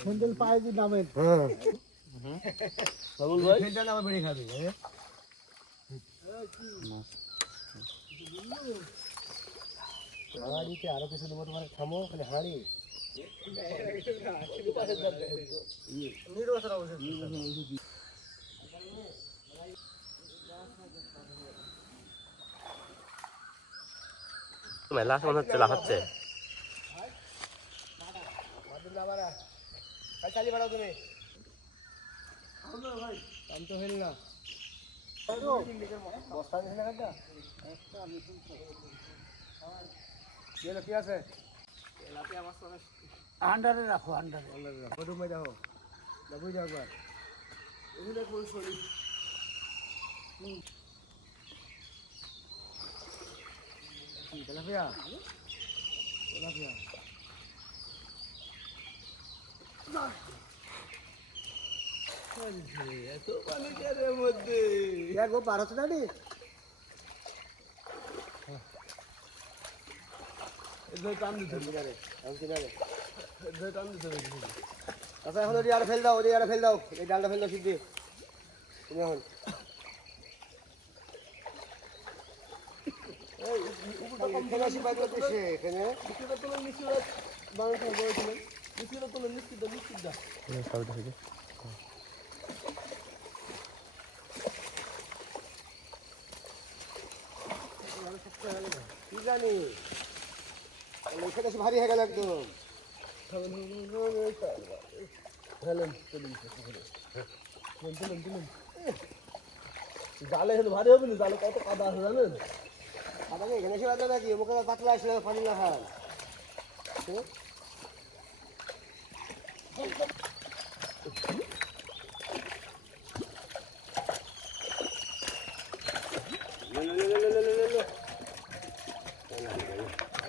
Sandal পায়ে দিয়ে নামেন। হ্যাঁ। বাবুল ভাই? ফেলটা আবার বেড়ে খাবে হাঁড়িতে আরও কিছু দেবো তোমার থামো খালি হাঁড়ি। মেলা হচ্ছে লাফাচ্ছে। চালিয়ে বাড়াও তুমি। কাম তো হইল না। বস্তা কি আছে? আন্ডারে রাখো আন্ডারে। কত মে দেখো। যাবই যাও একবার। এগুলো কোন শরীর তেলাপিয়া? তেলাপিয়া? গো পার হচ্ছে না রে আচ্ছা এখন ওটি আর ফেল দাও ওটি আর ফেল দাও এই ডালটা ফেল দাও সিদ্ধি তুমি এখন এখানে কি জানি এখানে ভারী হয়ে গেল একদম। জালে কিন্তু ভারী হবে না জালে কত কাদা আছে জানেন? আমাকে এখানে এসে বাদ নাকি? মুখে পাতলা আসলে পানি না খান no.